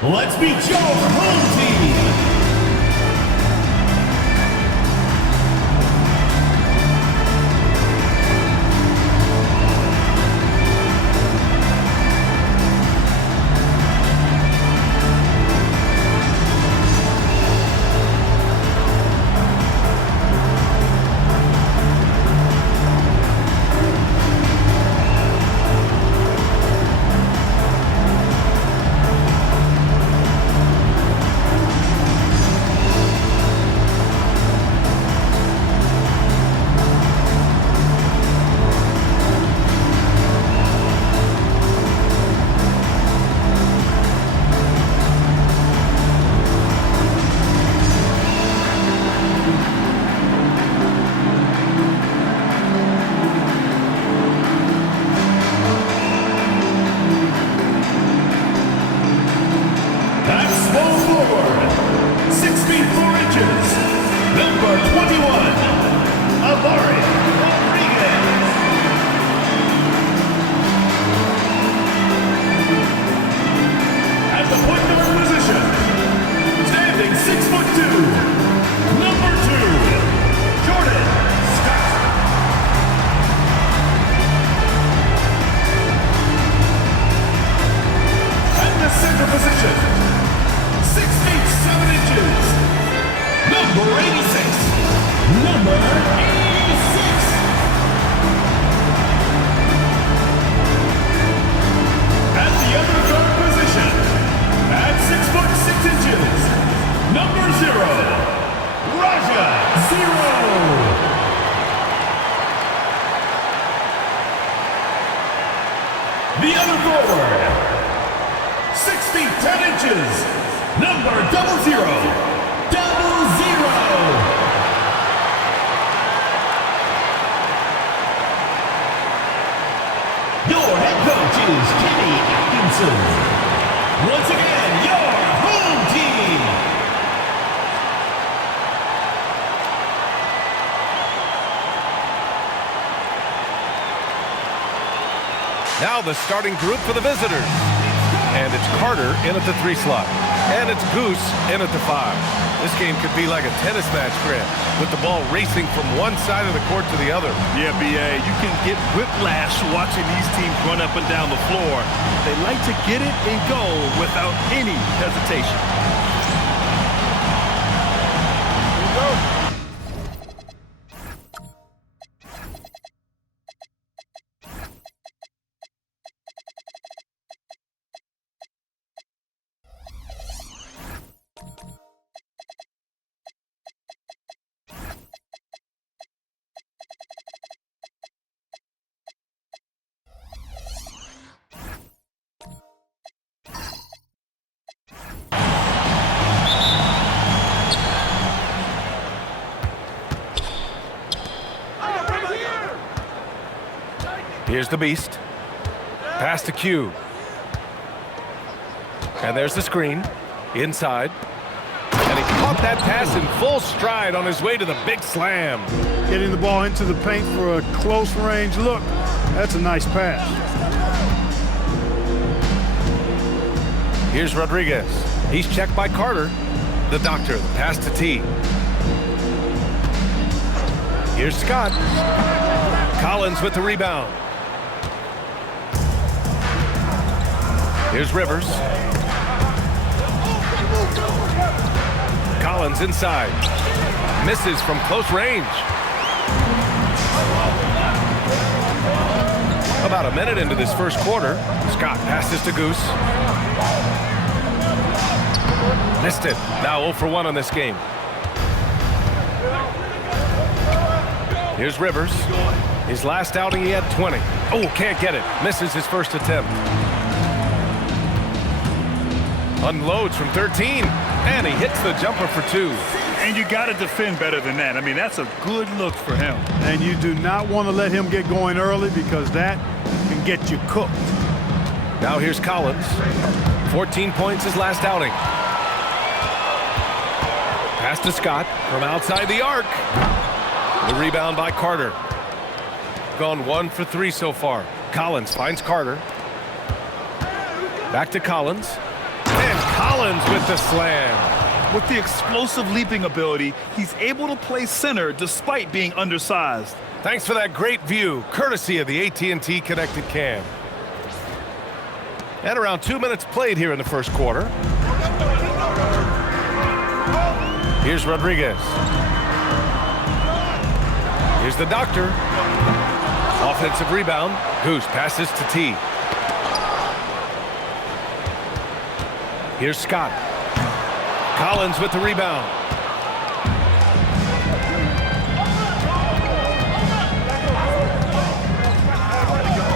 Let's meet your home team. The other forward, 6 feet 10 inches, number 00. Your head coach is Kenny Atkinson. Once again, your home team. Now the starting group for the visitors. And it's Carter in at the 3 slot. And it's Goose in at the 5. This game could be like a tennis match, Grant, with the ball racing from one side of the court to the other. Yeah, B.A., you can get whiplash watching these teams run up and down the floor. They like to get it and go without any hesitation. Here we go. Here's the beast. Pass to Q. And there's the screen. Inside. And he caught that pass in full stride on his way to the big slam. Getting the ball into the paint for a close range look. That's a nice pass. Here's Rodriguez. He's checked by Carter. The doctor, the pass to T. Here's Scott. Collins with the rebound. Here's Rivers. Collins inside. Misses from close range. About a minute into this first quarter, Scott passes to Goose. Missed it. Now 0 for 1 on this game. Here's Rivers. His last outing, he had 20. Oh, can't get it. Misses his first attempt. Unloads from 13, and he hits the jumper for 2. And you got to defend better than that. I mean, that's a good look for him. And you do not want to let him get going early because that can get you cooked. Now here's Collins. 14 points his last outing. Pass to Scott from outside the arc. The rebound by Carter. Gone 1 for 3 so far. Collins finds Carter. Back to Collins. And Collins with the slam. With the explosive leaping ability, he's able to play center despite being undersized. Thanks for that great view, courtesy of the AT&T Connected Cam. And around 2 minutes played here in the first quarter. Here's Rodriguez. Here's the doctor. Offensive rebound. Goose passes to T. Here's Scott. Collins with the rebound.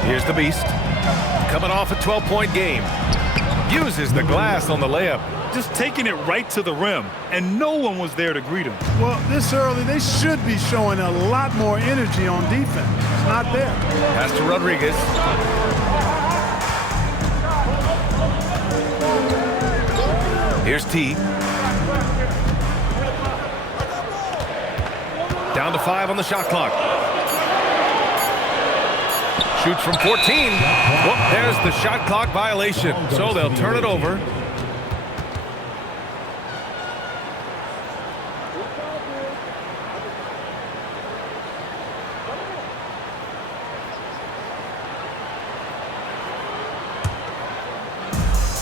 Here's the Beast. Coming off a 12-point game. Uses the glass on the layup. Just taking it right to the rim, and no one was there to greet him. Well, this early, they should be showing a lot more energy on defense. It's not there. Pass to Rodriguez. Here's T. Down to 5 on the shot clock. Shoots from 14. Whoop, there's the shot clock violation. So they'll turn it over.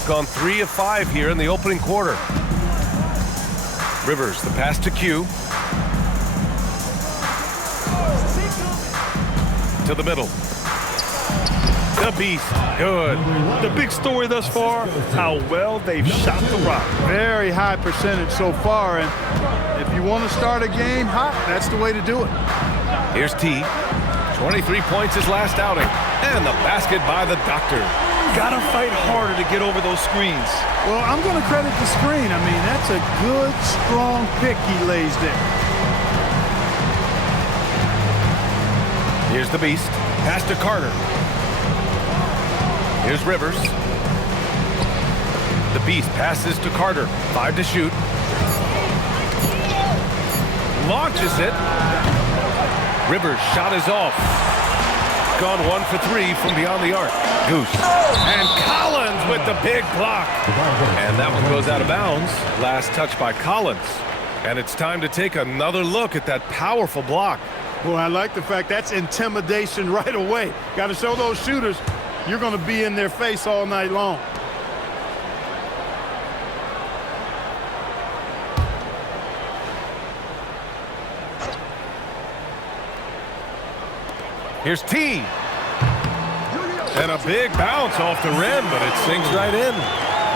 Gone 3 of 5 here in the opening quarter. Rivers, the pass to Q. To the middle. The Beast, good. The big story thus far, how well they've shot the rock. Very high percentage so far, and if you want to start a game hot, that's the way to do it. Here's T. 23 points his last outing. And the basket by the doctor. Gotta fight harder to get over those screens. Well, I'm going to credit the screen. I mean, that's a good, strong pick he lays there. Here's the Beast. Pass to Carter. Here's Rivers. The Beast passes to Carter. 5 to shoot. Launches it. Rivers' shot is off. Gone 1 for 3 from beyond the arc. Goose. And Collins with the big block. And that one goes out of bounds. Last touch by Collins. And it's time to take another look at that powerful block. Well, I like the fact that's intimidation right away. Got to show those shooters you're going to be in their face all night long. Here's T. And a big bounce off the rim, but it sinks right in.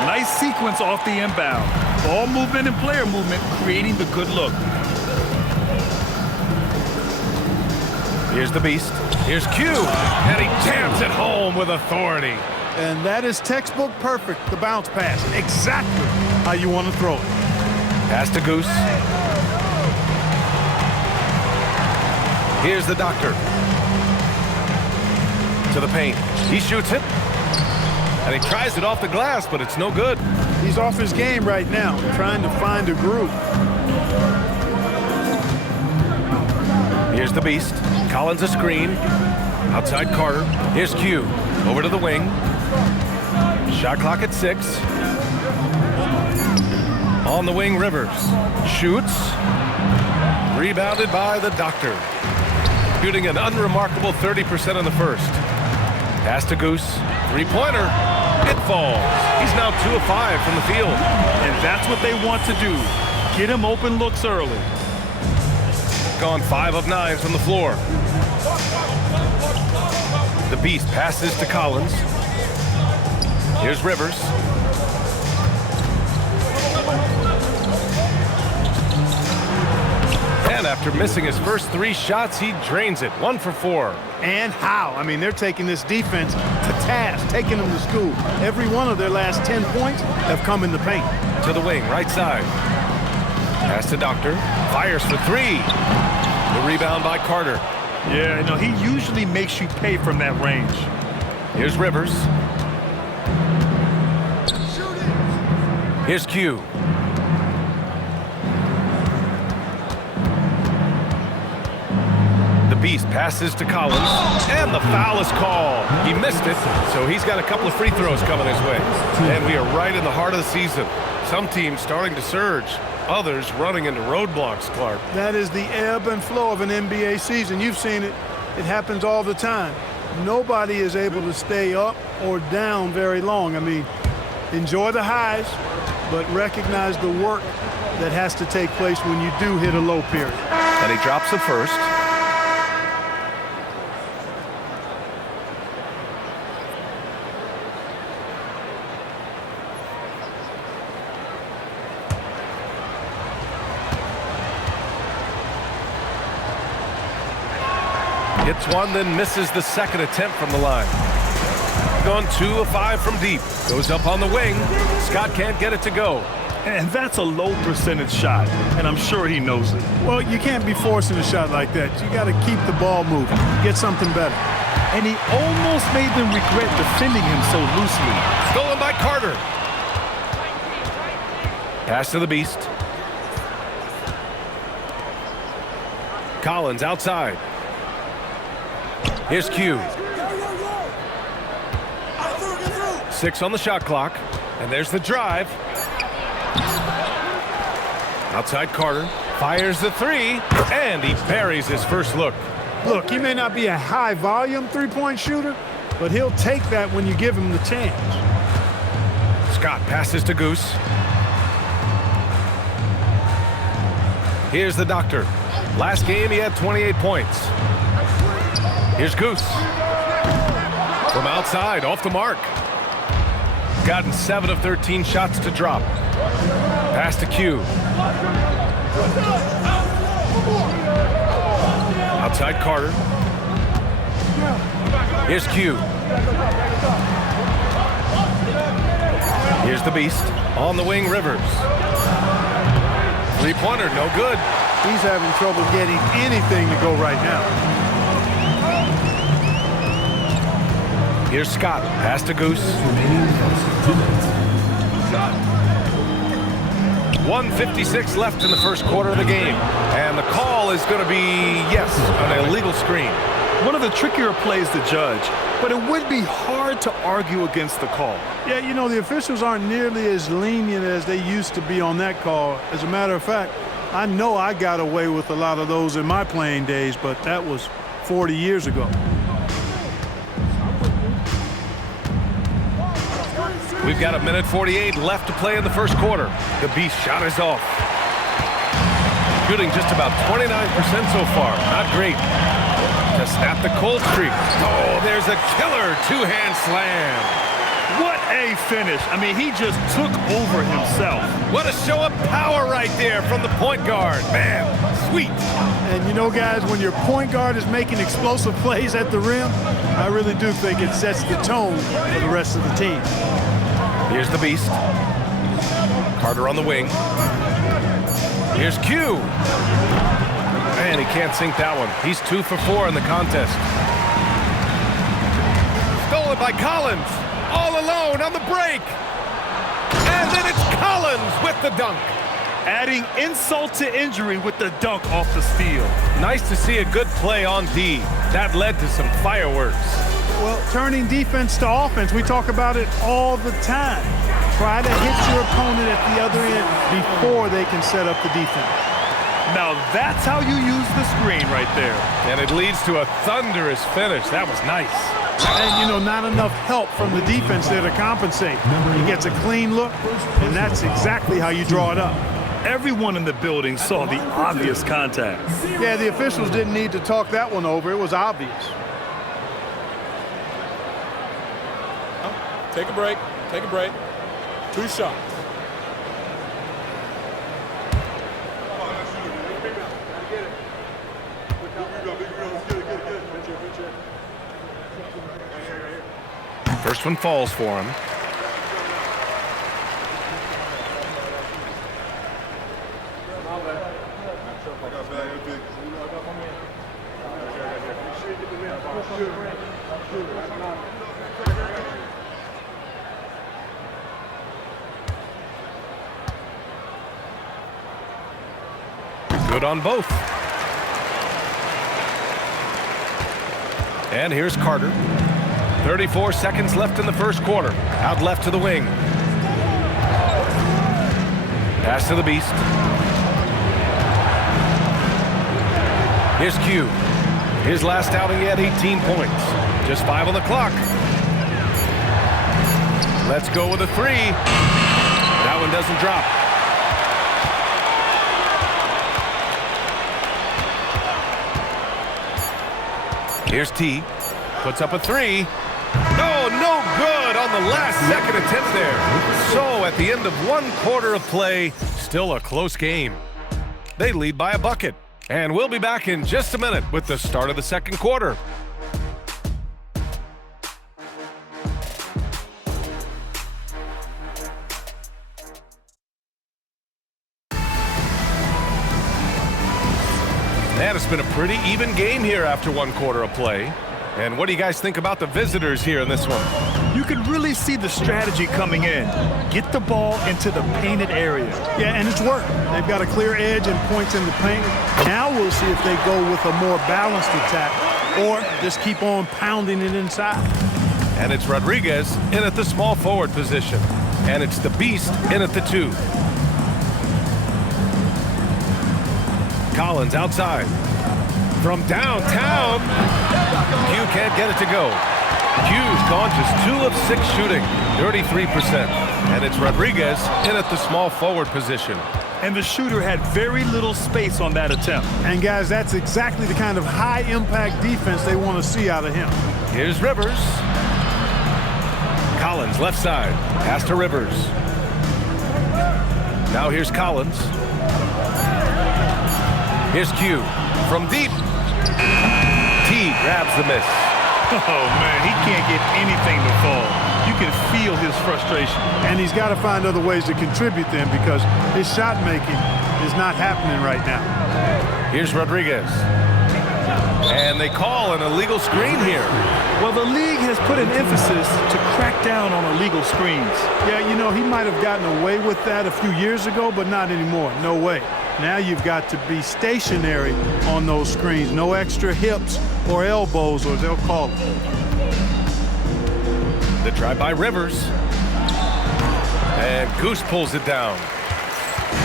Nice sequence off the inbound. Ball movement and player movement creating the good look. Here's the Beast. Here's Q. And he jams it home with authority. And that is textbook perfect, the bounce pass. Exactly how you want to throw it. Pass to Goose. Here's the doctor. To the paint. He shoots it. And he tries it off the glass, but it's no good. He's off his game right now, trying to find a groove. Here's the Beast. Collins a screen. Outside Carter. Here's Q. Over to the wing. Shot clock at 6. On the wing, Rivers. Shoots. Rebounded by the doctor. Shooting an unremarkable 30% in the first. Pass to Goose. Three-pointer. It falls. He's now 2 of 5 from the field. And that's what they want to do. Get him open looks early. Gone 5 of 9 from the floor. The Beast passes to Collins. Here's Rivers. And after missing his first 3 shots, he drains it. 1 for 4. And how? I mean, they're taking this defense to task, taking them to school. Every one of their last 10 points have come in the paint. To the wing, right side. Pass to Doctor. Fires for 3. The rebound by Carter. Yeah, no, he usually makes you pay from that range. Here's Rivers. Here's Q. The Beast passes to Collins, and the foul is called. He missed it, so he's got a couple of free throws coming his way. And we are right in the heart of the season. Some teams starting to surge, others running into roadblocks, Clark. That is the ebb and flow of an NBA season. You've seen it. It happens all the time. Nobody is able to stay up or down very long. I mean, enjoy the highs, but recognize the work that has to take place when you do hit a low period. And he drops the first. Hits one, then misses the second attempt from the line. Gone 2 of 5 from deep. Goes up on the wing. Scott can't get it to go. And that's a low percentage shot, and I'm sure he knows it. Well, you can't be forcing a shot like that. You got to keep the ball moving. Get something better. And he almost made them regret defending him so loosely. Stolen by Carter. Pass to the Beast. Collins outside. Here's Q. 6 on the shot clock. And there's the drive. Outside Carter. Fires the 3. And he buries his first look. Look, he may not be a high-volume three-point shooter, but he'll take that when you give him the chance. Scott passes to Goose. Here's the Doctor. Last game, he had 28 points. Here's Goose. From outside, off the mark. Gotten 7 of 13 shots to drop. Pass to Q. Outside Carter. Here's Q. Here's the Beast. On the wing, Rivers. Three-pointer, no good. He's having trouble getting anything to go right now. Here's Scott. Pass to Goose. 1:56 left in the first quarter of the game. And the call is going to be, yes, an illegal screen. One of the trickier plays to judge, but it would be hard to argue against the call. Yeah, you know, the officials aren't nearly as lenient as they used to be on that call. As a matter of fact, I know I got away with a lot of those in my playing days, but that was 40 years ago. We've got 1:48 left to play in the first quarter. The Beast shot is off. Shooting just about 29% so far. Not great. To snap the cold streak. Oh, there's a killer two-hand slam. What a finish. I mean, he just took over himself. What a show of power right there from the point guard. Man, sweet. And you know, guys, when your point guard is making explosive plays at the rim, I really do think it sets the tone for the rest of the team. Here's the Beast. Carter on the wing. Here's Q. Man, he can't sink that one. He's 2 for 4 in the contest. Stolen by Collins. All alone on the break. And then it's Collins with the dunk. Adding insult to injury with the dunk off the steal. Nice to see a good play on D. That led to some fireworks. Well, turning defense to offense, we talk about it all the time. Try to hit your opponent at the other end before they can set up the defense. Now that's how you use the screen right there. And it leads to a thunderous finish. That was nice. And, you know, not enough help from the defense there to compensate. He gets a clean look, and that's exactly how you draw it up. Everyone in the building saw the obvious contact. Yeah, the officials didn't need to talk that one over. It was obvious. Take a break. Take a break. 2 shots. First one falls for him. Good on both. And here's Carter. 34 seconds left in the first quarter. Out left to the wing. Pass to the Beast. Here's Q. His last outing, he had 18 points. Just 5 on the clock. Let's go with a 3. That one doesn't drop. Here's T. Puts up a 3. Oh, no good on the last second attempt there. So at the end of one quarter of play, still a close game. They lead by a bucket. And we'll be back in just a minute with the start of the second quarter. And it's been a pretty even game here after one quarter of play. And what do you guys think about the visitors here in this one? You can really see the strategy coming in. Get the ball into the painted area. Yeah, and it's worked. They've got a clear edge and points in the paint. Now we'll see if they go with a more balanced attack or just keep on pounding it inside. And it's Rodriguez in at the small forward position. And it's the Beast in at the 2. Collins outside. From downtown, Q can't get it to go. Q's gone just 2 of 6 shooting, 33%. And it's Rodriguez in at the small forward position. And the shooter had very little space on that attempt. And guys, that's exactly the kind of high-impact defense they want to see out of him. Here's Rivers. Collins left side, pass to Rivers. Now here's Collins. Here's Q from deep. T grabs the miss. Oh, man, he can't get anything to fall. You can feel his frustration. And he's got to find other ways to contribute then because his shot making is not happening right now. Here's Rodriguez. And they call an illegal screen here. Well, the league has put an emphasis to crack down on illegal screens. Yeah, you know, he might have gotten away with that a few years ago, but not anymore. No way. Now you've got to be stationary on those screens. No extra hips or elbows, or they'll call it. The drive by Rivers. And Goose pulls it down.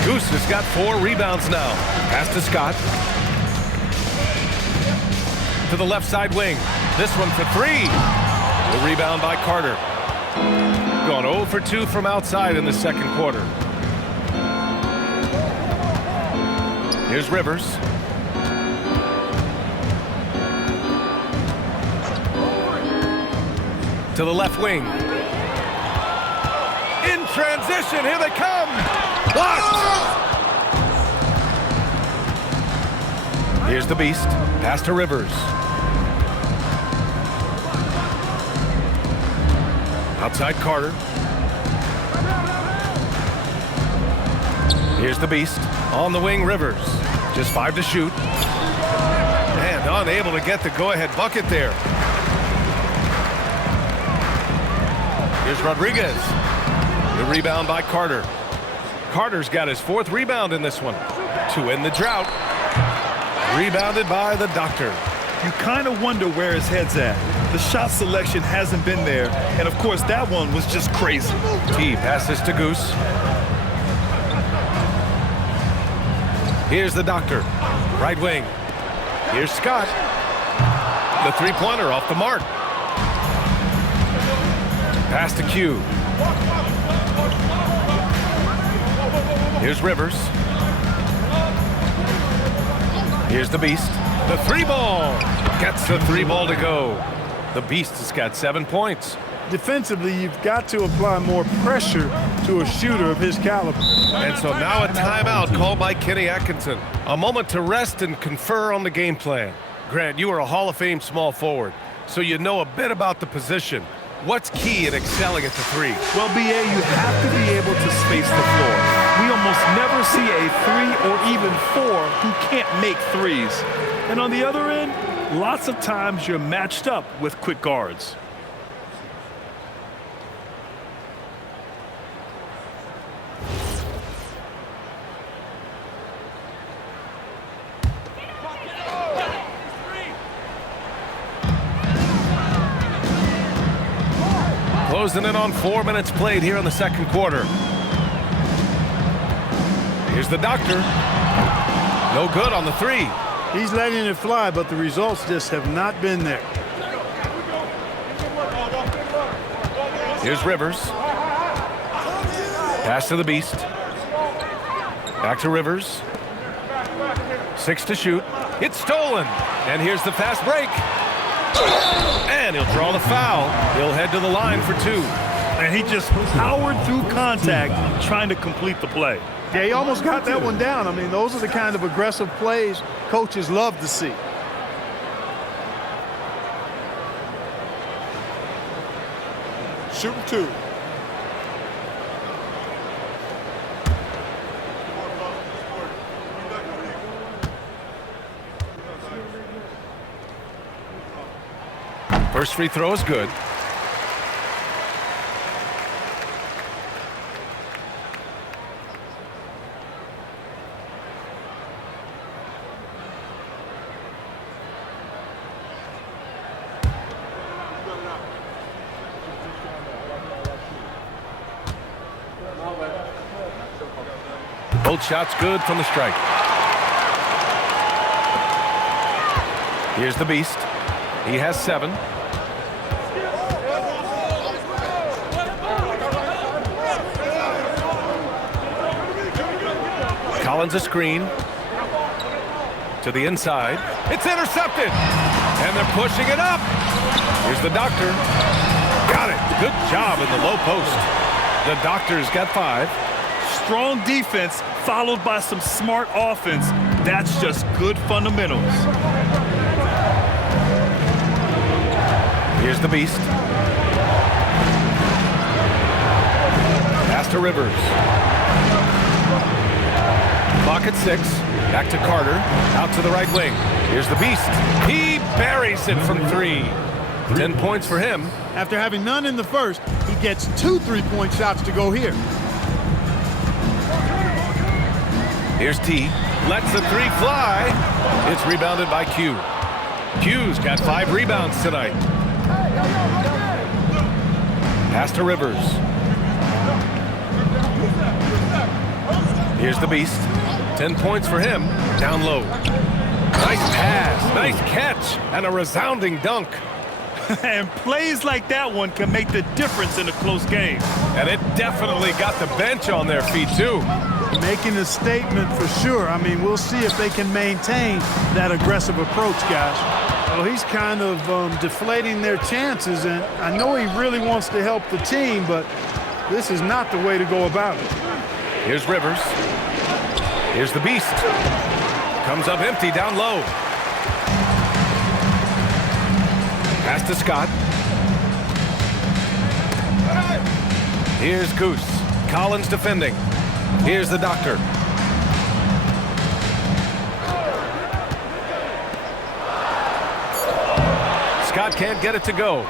Goose has got 4 rebounds now. Pass to Scott. To the left side wing. This one for 3. The rebound by Carter. Gone 0 for 2 from outside in the second quarter. Here's Rivers. To the left wing. In transition, here they come. Blocked. Here's the Beast. Pass to Rivers. Outside Carter. Here's the Beast. On the wing, Rivers. Just 5 to shoot. And unable to get the go-ahead bucket there. Here's Rodriguez. The rebound by Carter. Carter's got his 4th rebound in this one to end the drought. Rebounded by the Doctor. You kind of wonder where his head's at. The shot selection hasn't been there. And, of course, that one was just crazy. T passes to Goose. Here's the Doctor. Right wing. Here's Scott. The three-pointer off the mark. Pass to Q. Here's Rivers. Here's the Beast. The 3-ball. Gets the 3-ball to go. The Beast has got 7 points. Defensively, you've got to apply more pressure to a shooter of his caliber. And so now a timeout called by Kenny Atkinson. A moment to rest and confer on the game plan. Grant, you are a Hall of Fame small forward, so you know a bit about the position. What's key in excelling at the 3? Well, BA, you have to be able to space the floor. We almost never see a 3 or even 4 who can't make threes. And on the other end, lots of times you're matched up with quick guards. Closing in on 4 minutes played here in the second quarter. Here's the doctor. No good on the three. He's letting it fly, but the results just have not been there. Here's Rivers. Pass to the Beast. Back to Rivers. 6 to shoot. It's stolen. And here's the fast break. And he'll draw the foul. He'll head to the line for 2. And he just powered through contact trying to complete the play. Yeah, he almost got that one down. I mean, those are the kind of aggressive plays coaches love to see. Shooting 2. First free throw is good. Both shots good from the strike. Here's the Beast. He has 7. Collins a screen. To the inside. It's intercepted. And they're pushing it up. Here's the doctor. Got it. Good job in the low post. The doctor's got 5. Strong defense followed by some smart offense. That's just good fundamentals. Here's the Beast. Pass to Rivers. Clock at 6. Back to Carter. Out to the right wing. Here's the Beast. He buries it from 3. 10 points for him. After having none in the first, he gets 2 3-point shots to go here. Here's T. Lets the 3 fly. It's rebounded by Q. Q's got 5 rebounds tonight. Pass to Rivers. Here's the Beast. 10 points for him. Down low. Nice pass. Nice catch. And a resounding dunk. And plays like that one can make the difference in a close game. And it definitely got the bench on their feet, too. Making a statement for sure. I mean, we'll see if they can maintain that aggressive approach, guys. Well, he's kind of deflating their chances, and I know he really wants to help the team, but this is not the way to go about it. Here's Rivers. Here's the Beast. Comes up empty down low. Pass to Scott. Here's Goose. Collins defending. Here's the doctor. Scott can't get it to go.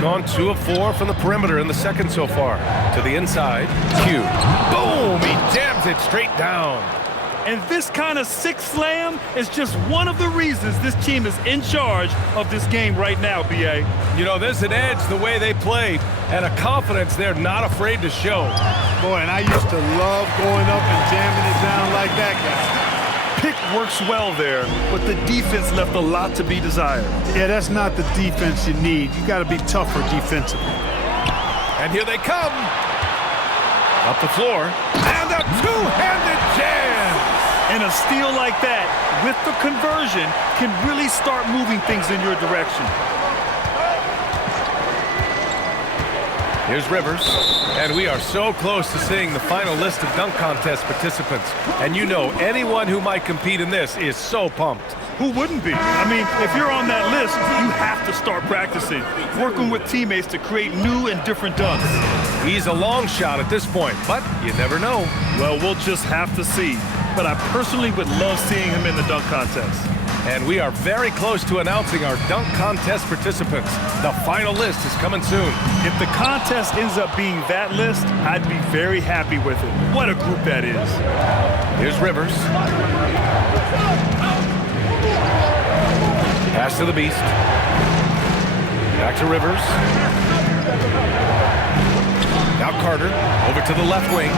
Gone 2 of 4 from the perimeter in the second so far. To the inside. Q. Boom! He jams it straight down. And this kind of sick slam is just one of the reasons this team is in charge of this game right now, B.A. You know, there's an edge the way they play and a confidence they're not afraid to show. Boy, and I used to love going up and jamming it down like that guy. Pick works well there, but the defense left a lot to be desired. Yeah, that's not the defense you need. You got to be tougher defensively. And here they come. Up the floor. And a two-handed jam. And a steal like that, with the conversion, can really start moving things in your direction. Here's Rivers. And we are so close to seeing the final list of dunk contest participants. And you know, anyone who might compete in this is so pumped. Who wouldn't be? I mean, if you're on that list, you have to start practicing, working with teammates to create new and different dunks. He's a long shot at this point, but you never know. Well, we'll just have to see. But I personally would love seeing him in the dunk contest. And we are very close to announcing our dunk contest participants. The final list is coming soon. If the contest ends up being that list, I'd be very happy with it. What a group that is. Here's Rivers. Pass to the Beast. Back to Rivers. Now Carter over to the left wing.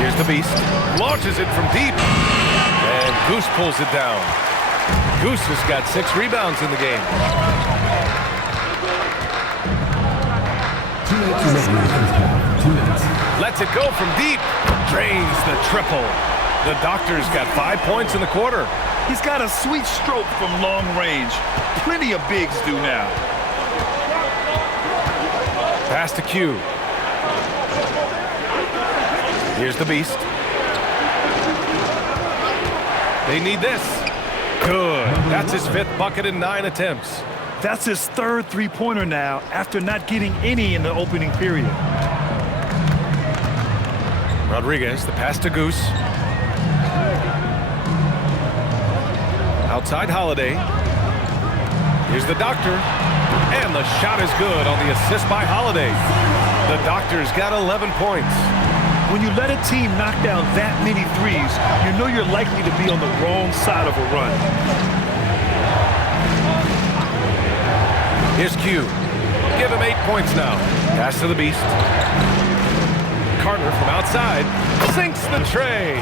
Here's the Beast. Launches it from deep. And Goose pulls it down. Goose has got 6 rebounds in the game. 2 minutes remaining in the first half. 2 minutes. Lets it go from deep. Drains the triple. The Doctor's got 5 points in the quarter. He's got a sweet stroke from long range. Plenty of bigs do now. Pass to Q. Here's the Beast. They need this. Good. That's his 5th bucket in 9 attempts. That's his 3rd three-pointer now after not getting any in the opening period. Rodriguez, the pass to Goose. Outside Holiday. Here's the Doctor. And the shot is good on the assist by Holiday. The Doctor's got 11 points. When you let a team knock down that many threes, you know you're likely to be on the wrong side of a run. Here's Q. Give him 8 points now. Pass to the Beast. Carter from outside sinks the tray.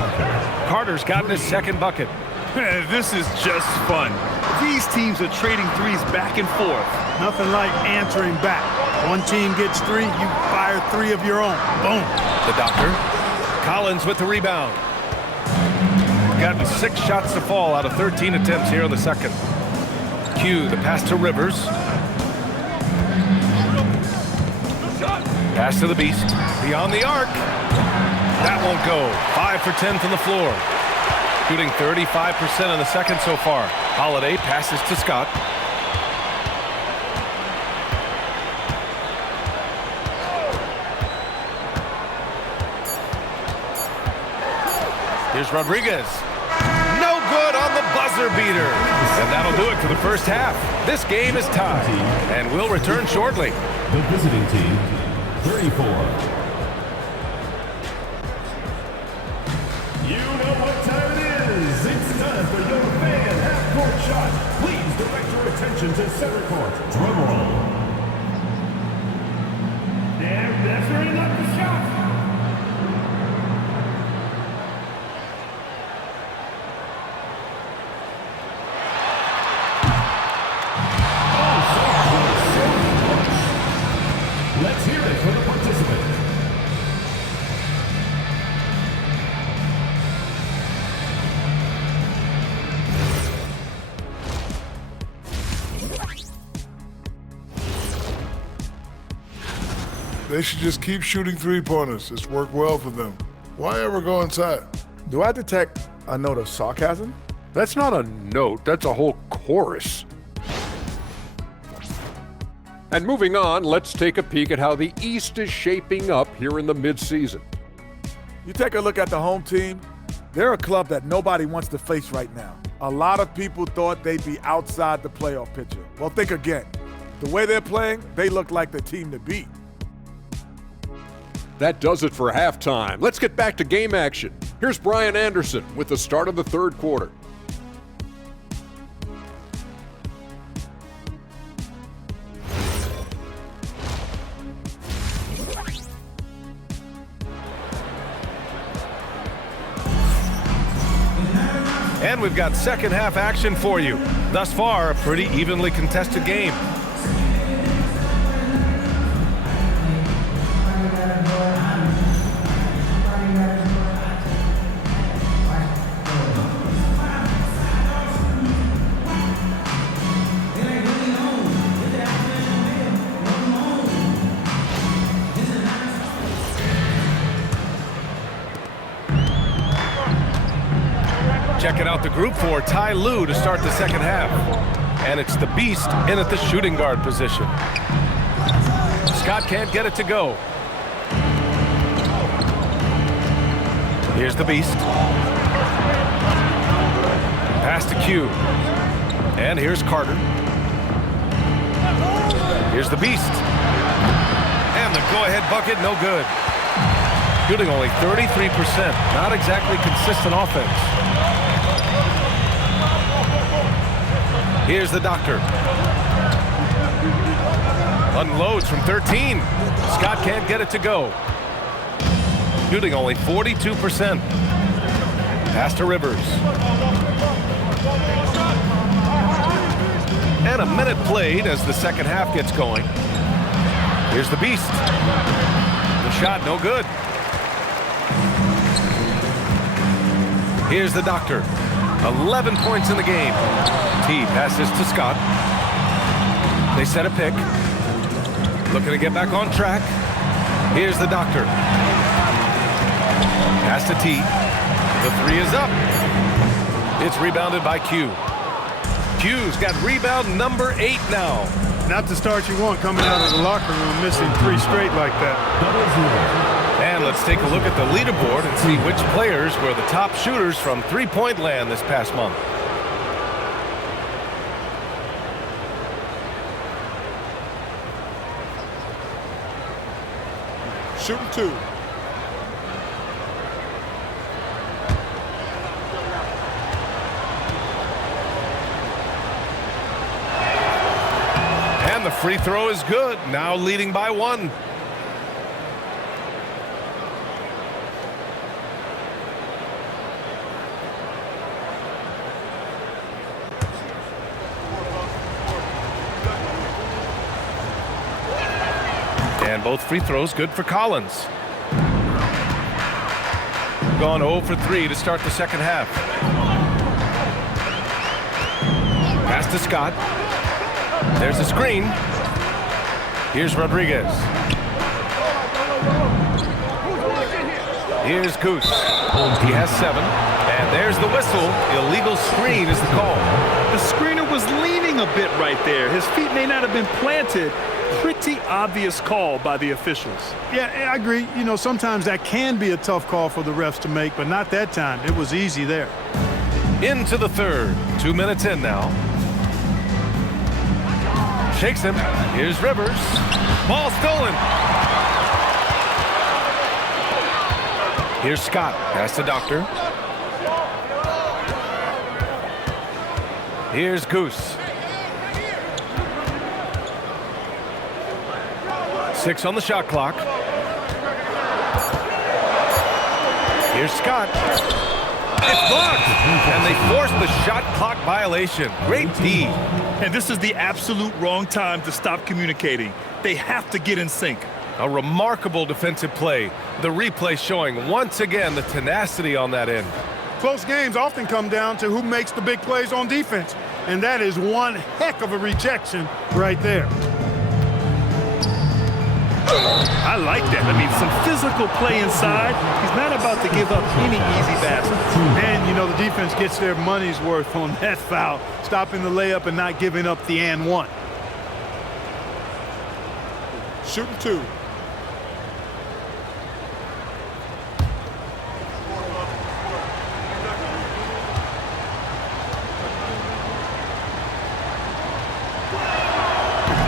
Carter's gotten his 2nd bucket. This is just fun. These teams are trading threes back and forth. Nothing like answering back. One team gets 3, you fire 3 of your own. Boom. The Doctor. Collins with the rebound. Gotten 6 shots to fall out of 13 attempts here in the second. Q, the pass to Rivers. Pass to the Beast. Beyond the arc. That won't go. 5 for 10 from the floor. Shooting 35% in the second so far. Holiday passes to Scott. Here's Rodriguez. No good on the buzzer beater. And that'll do it for the first half. This game is tied. And we'll return shortly. The visiting team, 34. You know what time it is. It's time for your fan half-court shot. Please direct your attention to center court. Drum roll. That's ready up the shot. Let's hear it for the participant. They should just keep shooting three-pointers. It's worked well for them. Why ever go inside? Do I detect a note of sarcasm? That's not a note, that's a whole chorus. And moving on, let's take a peek at how the East is shaping up here in the midseason. You take a look at the home team, they're a club that nobody wants to face right now. A lot of people thought they'd be outside the playoff picture. Well, think again. The way they're playing, they look like the team to beat. That does it for halftime. Let's get back to game action. Here's Brian Anderson with the start of the third quarter. And we've got second half action for you. Thus far, a pretty evenly contested game. Checking out the group for Ty Lue to start the second half. And it's the Beast in at the shooting guard position. Scott can't get it to go. Here's the Beast. Pass to Q. And here's Carter. Here's the Beast. And the go-ahead bucket, no good. Shooting only 33%. Not exactly consistent offense. Here's the Doctor. Unloads from 13. Scott can't get it to go. Shooting only 42%. Pass to Rivers. And a minute played as the second half gets going. Here's the Beast. The shot, no good. Here's the Doctor. 11 points in the game. T passes to Scott. They set a pick. Looking to get back on track. Here's the Doctor. Pass to T. The three is up. It's rebounded by Q. Q's got rebound number 8 now. Not the start you want coming out of the locker room, missing 3 straight like that. And let's take a look at the leaderboard and see which players were the top shooters from three-point land this past month. Shooting 2. And the free throw is good, now leading by 1. And both free throws good for Collins. Gone 0 for 3 to start the second half. Pass to Scott. There's a screen. Here's Rodriguez. Here's Goose. He has 7. And there's the whistle. Illegal screen is the call. The screener was leaning a bit right there. His feet may not have been planted. Pretty obvious call by the officials. Yeah, I agree. You know, sometimes that can be a tough call for the refs to make, but not that time. It was easy there. Into the third. 2 minutes in now. Shakes him. Here's Rivers. Ball stolen. Here's Scott. Pass to Doctor. Here's Goose. 6 on the shot clock. Here's Scott. It's blocked. And they force the shot clock violation. Great D. And this is the absolute wrong time to stop communicating. They have to get in sync. A remarkable defensive play. The replay showing once again the tenacity on that end. Close games often come down to who makes the big plays on defense. And that is one heck of a rejection right there. I like that. I mean, some physical play inside. He's not about to give up any easy baskets. And, you know, the defense gets their money's worth on that foul, stopping the layup and not giving up the and one. Shooting 2.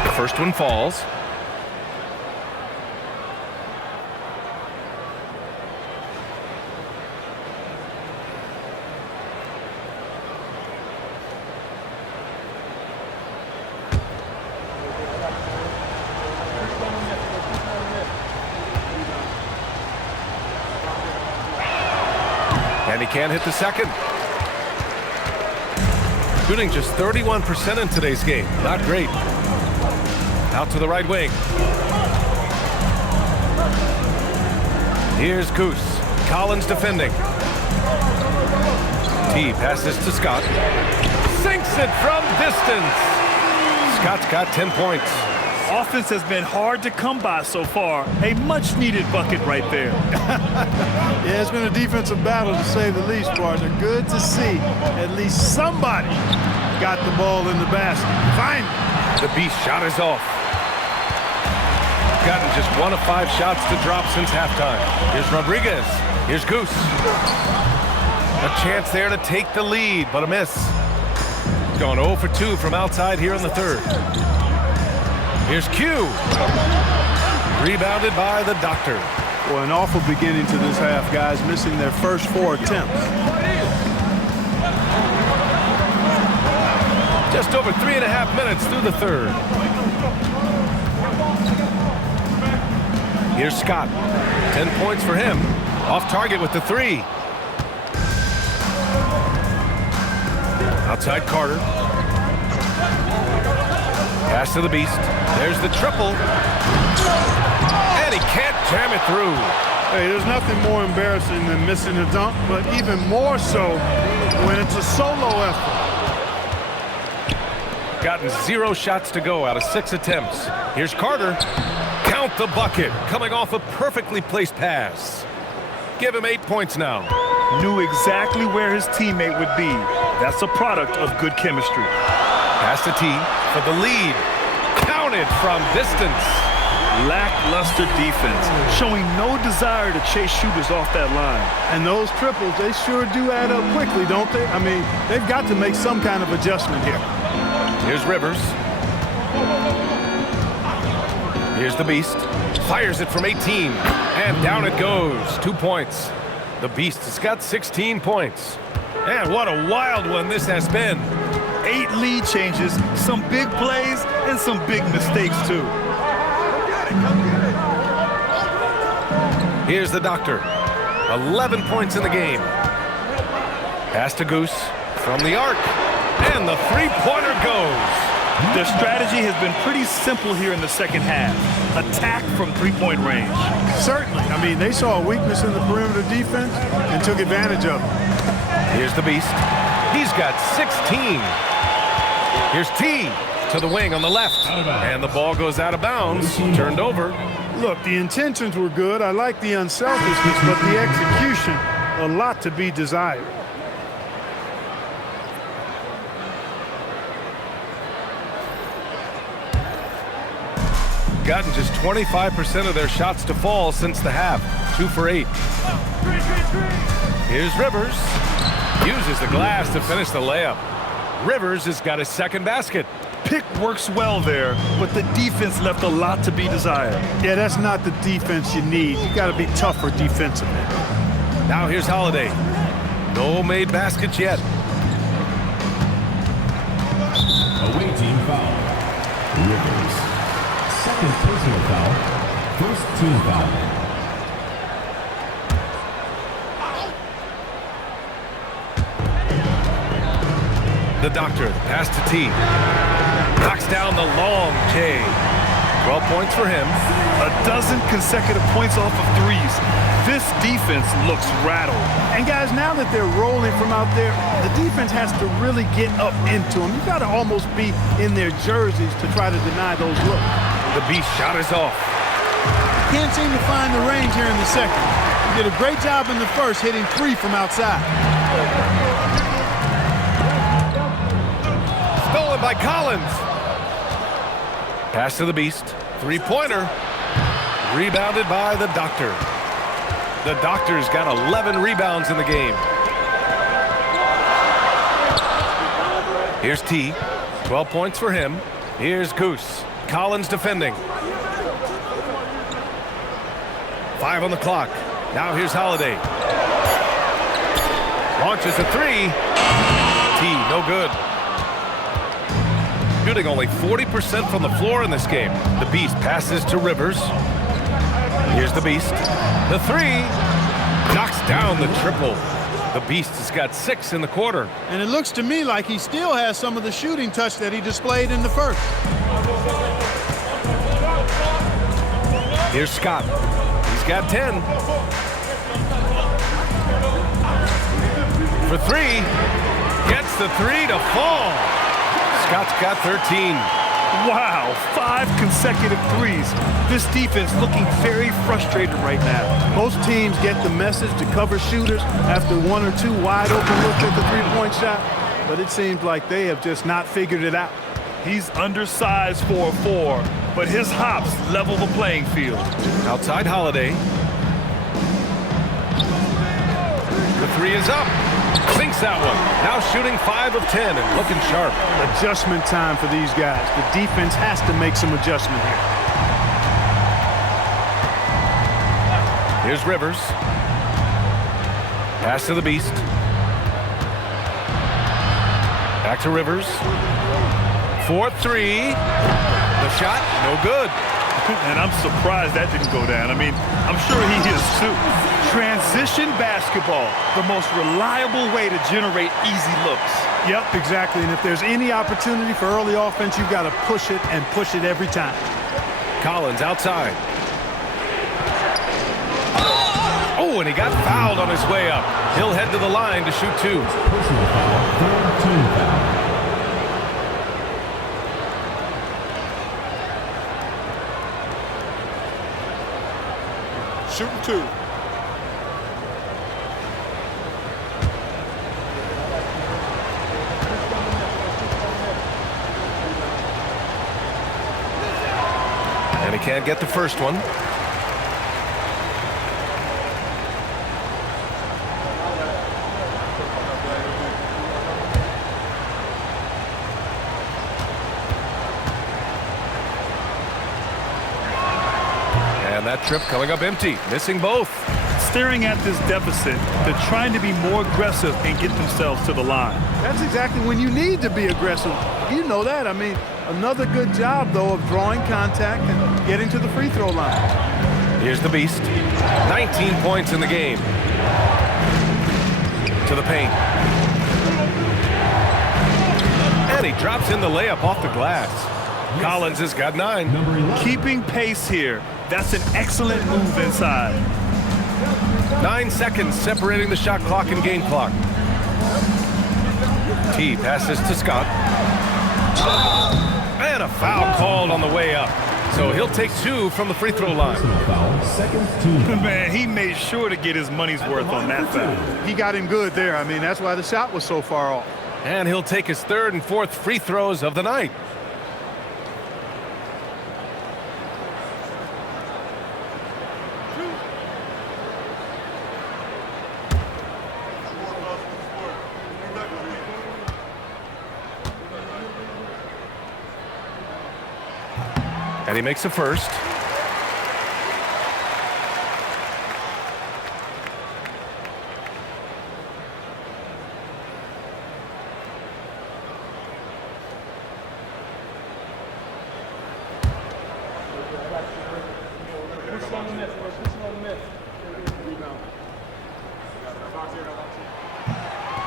The first one falls. And he can't hit the second. Shooting just 31% in today's game. Not great. Out to the right wing. Here's Goose. Collins defending. T passes to Scott. Sinks it from distance. Scott's got 10 points. Offense has been hard to come by so far. A much-needed bucket right there. Yeah, it's been a defensive battle to say the least, partner. Good to see at least somebody got the ball in the basket. Fine. The Beast shot is off. Gotten just 1 of 5 shots to drop since halftime. Here's Rodriguez. Here's Goose. A chance there to take the lead, but a miss. Going 0 for 2 from outside here in the third. Here's Q. Rebounded by the Doctor. Well, an awful beginning to this half, guys, missing their first 4 attempts. Just over 3.5 minutes through the third. Here's Scott. 10 points for him. Off target with the three. Outside Carter. Pass to the Beast. There's the triple. And he can't jam it through. Hey, there's nothing more embarrassing than missing a dunk, but even more so when it's a solo effort. Gotten 0 shots to go out of 6 attempts. Here's Carter. Count the bucket. Coming off a perfectly placed pass. Give him 8 points now. Knew exactly where his teammate would be. That's a product of good chemistry. Pass to T for the lead. Counted from distance. Lackluster defense, showing no desire to chase shooters off that line. And those triples, they sure do add up quickly, don't they? I mean, they've got to make some kind of adjustment here. Here's Rivers. Here's the Beast. Fires it from 18. And down it goes. 2 points. The Beast has got 16 points. And what a wild one this has been. 8 lead changes, some big plays, and some big mistakes, too. Here's the Doctor. 11 points in the game. Pass to Goose from the arc. And the three-pointer goes. Their strategy has been pretty simple here in the second half. Attack from three-point range. Certainly. I mean, they saw a weakness in the perimeter defense and took advantage of it. Here's the Beast. He's got 16. Here's T to the wing on the left. And the ball goes out of bounds. Turned over. Look, the intentions were good. I like the unselfishness, but the execution, a lot to be desired. Gotten just 25% of their shots to fall since the half. 2 for 8. Here's Rivers. Uses the glass to finish the layup. Rivers has got his second basket. Pick works well there, but the defense left a lot to be desired. Yeah, that's not the defense you need. You got to be tougher defensively. Now here's Holiday. No made baskets yet. Away team foul. Rivers. Second personal foul. First team foul. The Doctor, pass to T. Knocks down the long J. 12 points for him. A dozen consecutive points off of threes. This defense looks rattled. And guys, now that they're rolling from out there, the defense has to really get up into them. You got to almost be in their jerseys to try to deny those looks. The Beast shot is off. Can't seem to find the range here in the second. He did a great job in the first, hitting 3 from outside. Stolen by Collins. Pass to the Beast. Three-pointer. Rebounded by the Doctor. The Doctor's got 11 rebounds in the game. Here's T. 12 points for him. Here's Goose. Collins defending. 5 on the clock. Now here's Holiday. Launches a 3. T, no good. Shooting only 40% from the floor in this game. The Beast passes to Rivers. Here's the Beast. The 3. Knocks down the triple. The Beast has got 6 in the quarter. And it looks to me like he still has some of the shooting touch that he displayed in the first. Here's Scott. He's got 10. For 3. Gets the 3 to fall. Scott's got 13. Wow, 5 consecutive threes. This defense looking very frustrated right now. Most teams get the message to cover shooters after 1 or 2 wide open looks at the three-point shot, but it seems like they have just not figured it out. He's undersized for a 4, but his hops level the playing field. Outside Holiday. The 3 is up. Sinks that one. Now shooting 5 of 10 and looking sharp. Adjustment time for these guys. The defense has to make some adjustment here. Here's Rivers. Pass to the Beast. Back to Rivers. 4-3. The shot, no good. And I'm surprised that didn't go down. I mean, I'm sure he is too. Transition basketball, the most reliable way to generate easy looks. Yep, exactly. And if there's any opportunity for early offense, you've got to push it and push it every time. Collins outside. Oh, and he got fouled on his way up. He'll head to the line to shoot 2. Personal foul, third team foul. Shooting 2. And he can't get the first one. And that trip coming up empty, missing both. Staring at this deficit, they're trying to be more aggressive and get themselves to the line. That's exactly when you need to be aggressive. You know that. I mean, another good job, though, of drawing contact and getting to the free throw line. Here's the Beast. 19 points in the game. To the paint. And he drops in the layup off the glass. Collins has got 9. Number 11. Keeping pace here. That's an excellent move inside. 9 seconds separating the shot clock and game clock. T passes to Scott. And a foul called on the way up. So he'll take 2 from the free throw line. Personal foul, second team foul. Man, he made sure to get his money's worth on that foul. He got him good there. I mean, that's why the shot was so far off. And he'll take his 3rd and 4th free throws of the night. And he makes the first.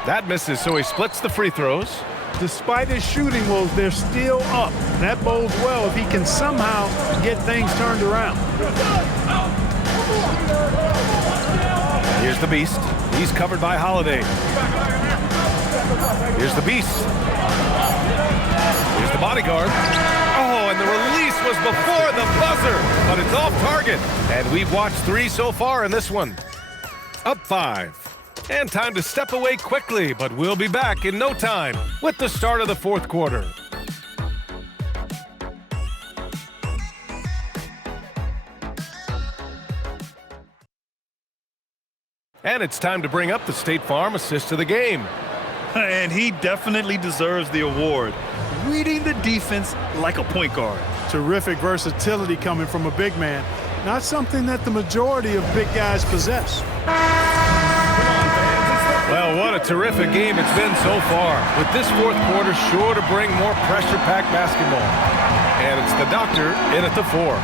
That misses, so he splits the free throws. Despite his shooting woes, they're still up. That bodes well if he can somehow get things turned around. Here's the Beast. He's covered by Holiday. Here's the Beast. Here's the bodyguard. Oh, and the release was before the buzzer, but it's off target. And we've watched 3 so far in this one. Up 5. And time to step away quickly, but we'll be back in no time with the start of the 4th quarter. And it's time to bring up the State Farm assist of the game. And he definitely deserves the award. Reading the defense like a point guard. Terrific versatility coming from a big man. Not something that the majority of big guys possess. Well, what a terrific game it's been so far. With this 4th quarter sure to bring more pressure-packed basketball. And it's the Doctor in at the 4.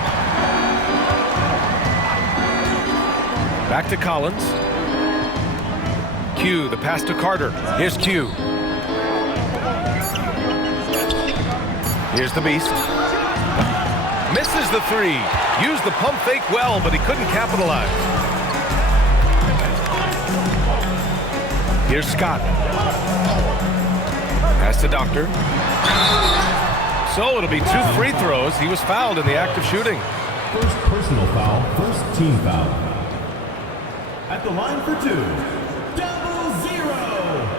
Back to Collins. Q, the pass to Carter. Here's Q. Here's the Beast. Misses the 3. Used the pump fake well, but he couldn't capitalize. Here's Scott. Pass to Doctor. So it'll be 2 free throws. He was fouled in the act of shooting. First personal foul, first team foul. At the line for 2, 0-0.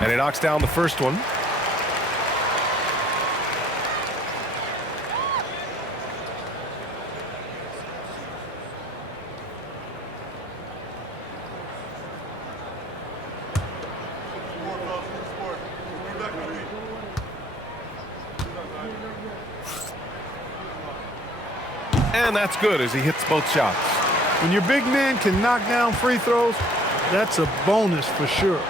And he knocks down the first one. And that's good as he hits both shots. When your big man can knock down free throws, that's a bonus for sure.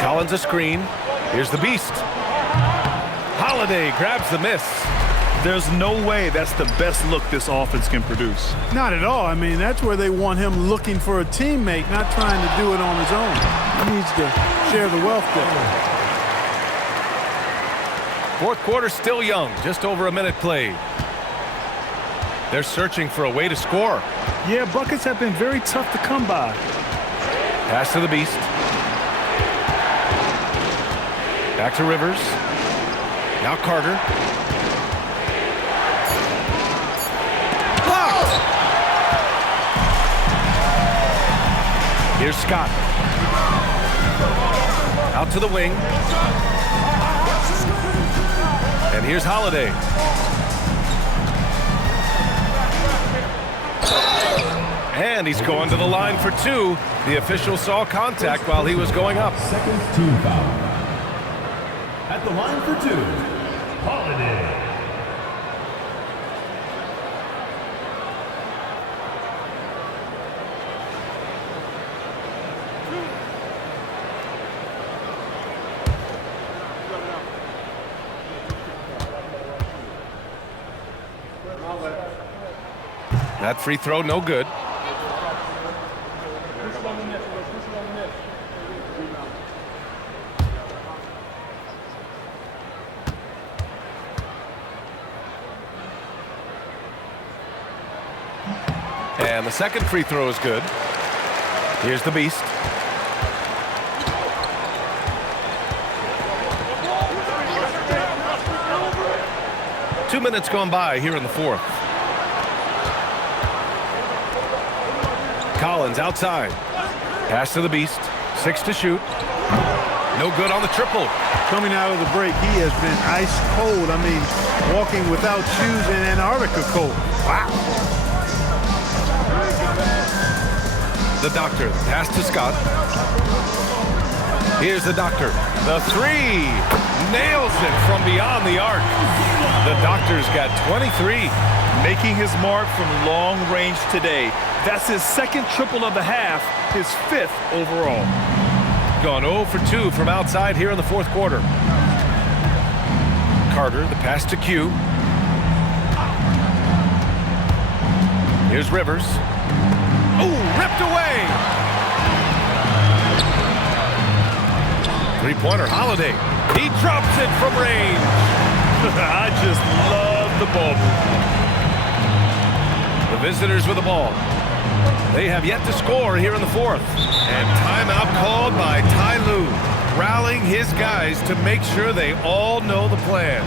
Collins a screen. Here's the beast. Holiday grabs the miss. There's no way that's the best look this offense can produce. Not at all. I mean, that's where they want him looking for a teammate, not trying to do it on his own. He needs to share the wealth there. Fourth quarter still young, just over a minute played. They're searching for a way to score. Yeah, buckets have been very tough to come by. Pass to the beast. Back to Rivers. Now Carter. Blocked! Here's Scott. Out to the wing. And here's Holiday. And he's going to the line for two. The official saw contact while he was going up. Second team foul. At the line for two, Holiday. That free throw, no good. And the second free throw is good. Here's the beast. Two minutes gone by here in the fourth. Collins outside. Pass to the beast. 6 to shoot. No good on the triple. Coming out of the break, he has been ice cold. I mean, walking without shoes in Antarctica cold. Wow. The doctor. Pass to Scott. Here's the doctor. The three. Nails it from beyond the arc. The doctor's got 23. Making his mark from long range today. That's his second triple of the half, his 5th overall. Gone 0 for 2 from outside here in the fourth quarter. Carter, the pass to Q. Here's Rivers. Oh, ripped away. Three-pointer, Holiday. He drops it from range. I just love the ball movement. The visitors with the ball. They have yet to score here in the fourth. And timeout called by Ty Lue, rallying his guys to make sure they all know the plan.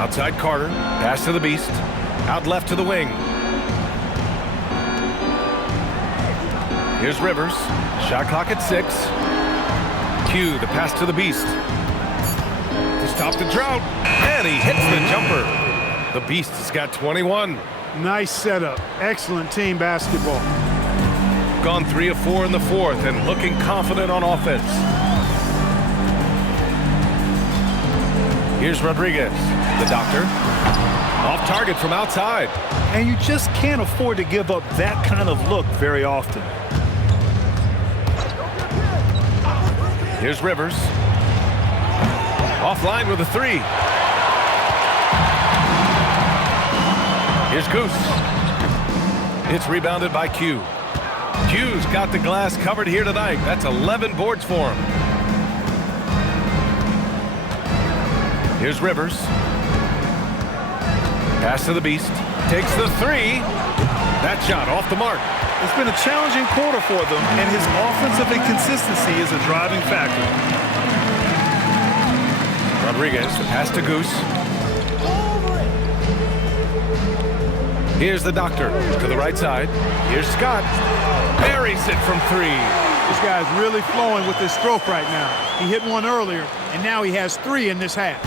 Outside Carter, pass to the beast, out left to the wing. Here's Rivers, shot clock at 6. Q, the pass to the beast. To stop the drought, and he hits the jumper. The beast has got 21. Nice setup, excellent team basketball. Gone 3 of 4 in the fourth and looking confident on offense. Here's Rodriguez, the doctor. Off target from outside. And you just can't afford to give up that kind of look very often. Here's Rivers. Offline with a 3. Here's Goose. It's rebounded by Q. Q's got the glass covered here tonight. That's 11 boards for him. Here's Rivers. Pass to the beast. Takes the 3. That shot off the mark. It's been a challenging quarter for them, and his offensive inconsistency is a driving factor. Rodriguez, the pass to Goose. Here's the doctor to the right side. Here's Scott. Buries it from 3. This guy's really flowing with his stroke right now. He hit one earlier, and now he has 3 in this half.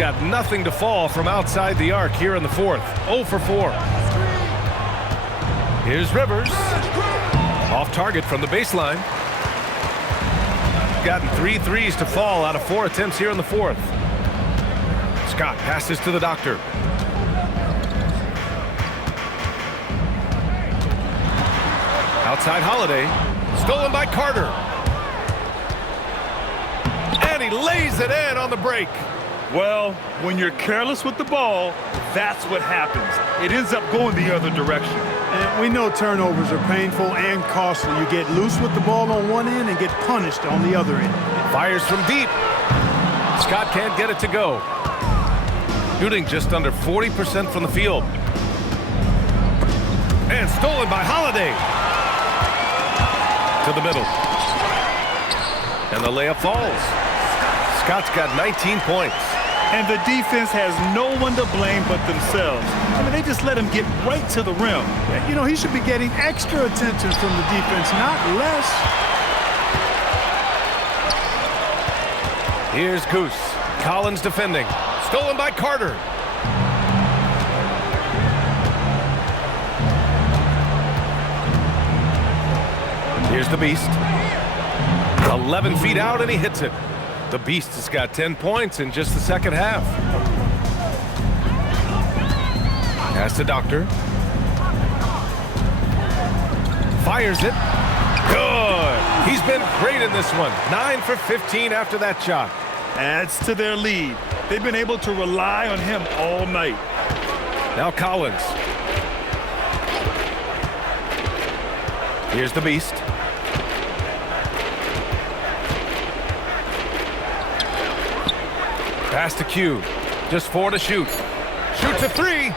Got nothing to fall from outside the arc here in the 4th. 0 for 4. Here's Rivers. Off target from the baseline. Gotten 3 threes to fall out of 4 attempts here in the 4th. Scott passes to the doctor. Outside Holiday. Stolen by Carter. And he lays it in on the break. Well, when you're careless with the ball, that's what happens. It ends up going the other direction. And we know turnovers are painful and costly. You get loose with the ball on one end and get punished on the other end. Fires from deep. Scott can't get it to go. Shooting just under 40% from the field. And stolen by Holiday. To the middle. And the layup falls. Scott's got 19 points. And the defense has no one to blame but themselves. I mean, they just let him get right to the rim. You know, he should be getting extra attention from the defense, not less. Here's Goose. Collins defending. Stolen by Carter. Here's the Beast. 11 feet out, and he hits it. The Beast has got 10 points in just the second half. Pass to Doctor. Fires it. Good. He's been great in this one. 9 for 15 after that shot. Adds to their lead. They've been able to rely on him all night. Now Collins. Here's the Beast. Pass to Q. Just 4 to shoot. Shoots a 3.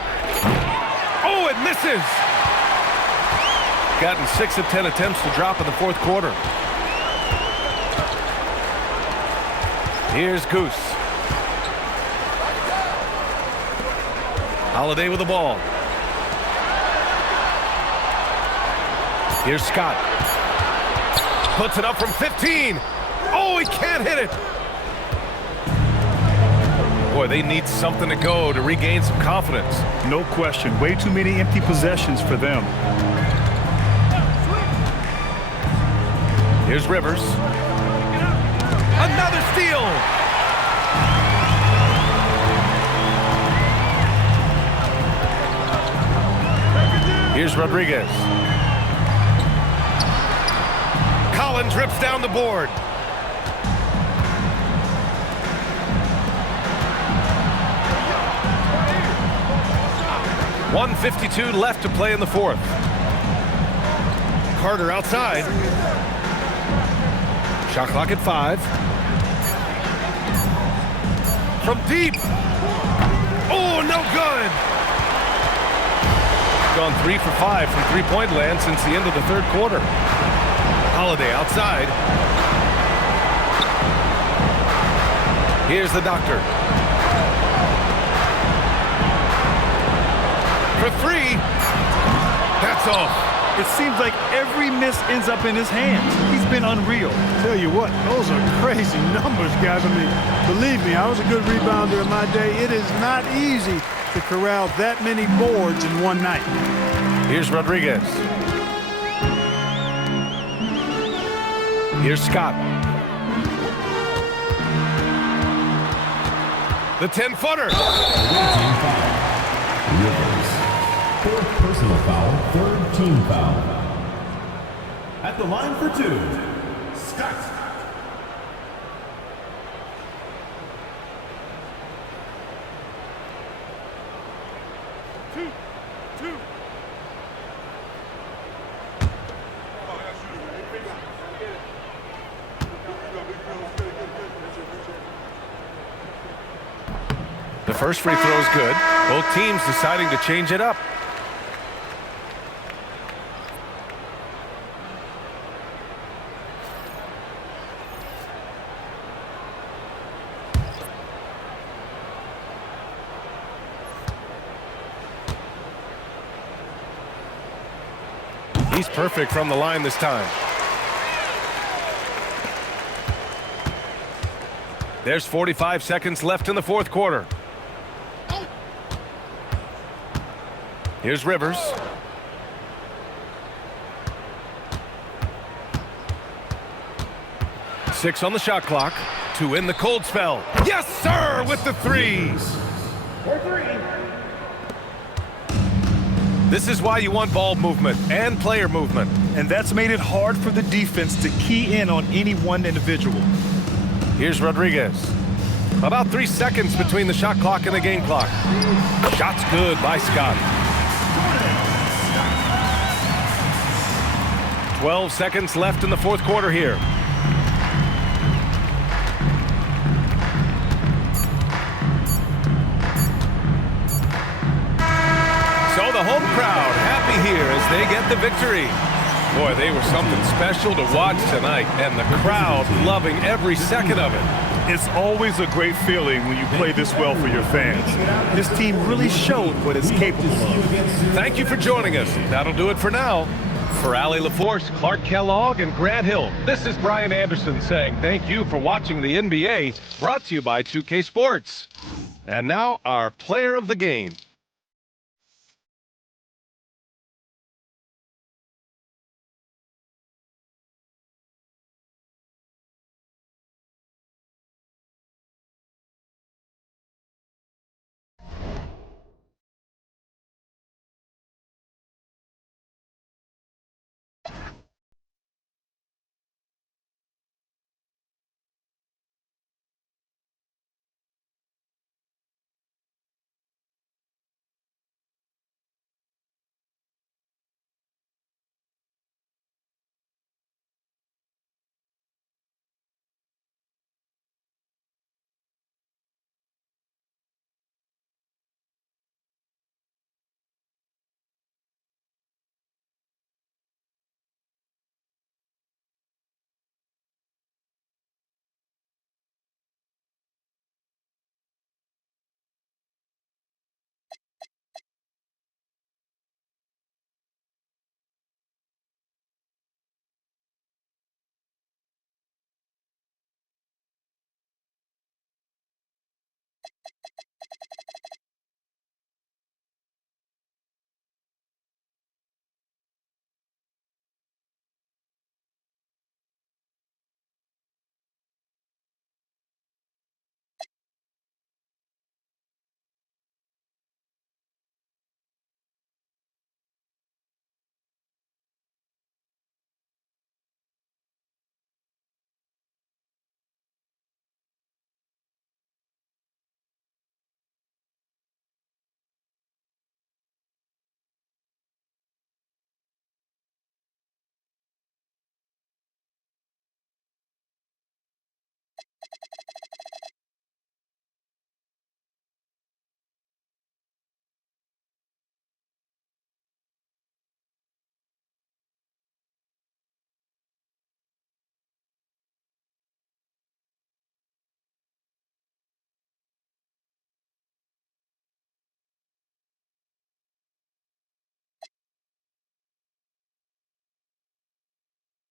Oh, it misses. Gotten 6 of 10 attempts to drop in the 4th quarter. Here's Goose. Holiday with the ball. Here's Scott. Puts it up from 15. Oh, he can't hit it. Boy, they need something to go to regain some confidence. No question. Way too many empty possessions for them. Here's Rivers. Another steal. Here's Rodriguez. Collins rips down the board. .152 left to play in the 4th. Carter outside. Shot clock at 5. From deep. Oh, no good. Gone 3 for 5 from three-point land since the end of the 3rd quarter. Holiday outside. Here's the doctor. For 3. That's off. It seems like every miss ends up in his hands. He's been unreal. Tell you what, those are crazy numbers, guys. I mean, believe me, I was a good rebounder in my day. It is not easy to corral that many boards in one night. Here's Rodriguez. Here's Scott. The 10-footer. Rivers. 4th personal foul, 3rd team foul. At the line for 2, Scott. The first free throw is good. Both teams deciding to change it up. He's perfect from the line this time. There's 45 seconds left in the fourth quarter. Here's Rivers. Six on the shot clock to end the cold spell. Yes, sir, with the threes. For three. This is why you want ball movement and player movement. And that's made it hard for the defense to key in on any one individual. Here's Rodriguez. About 3 seconds between the shot clock and the game clock. Shot's good by Scott. 12 seconds left in the fourth quarter here. So the home crowd happy here as they get the victory. Boy, they were something special to watch tonight, and the crowd loving every second of it. It's always a great feeling when you play this well for your fans. This team really showed what it's capable of. Thank you for joining us. That'll do it for now. For Allie LaForce, Clark Kellogg, and Grant Hill, this is Brian Anderson saying thank you for watching the NBA, brought to you by 2K Sports. And now, our player of the game.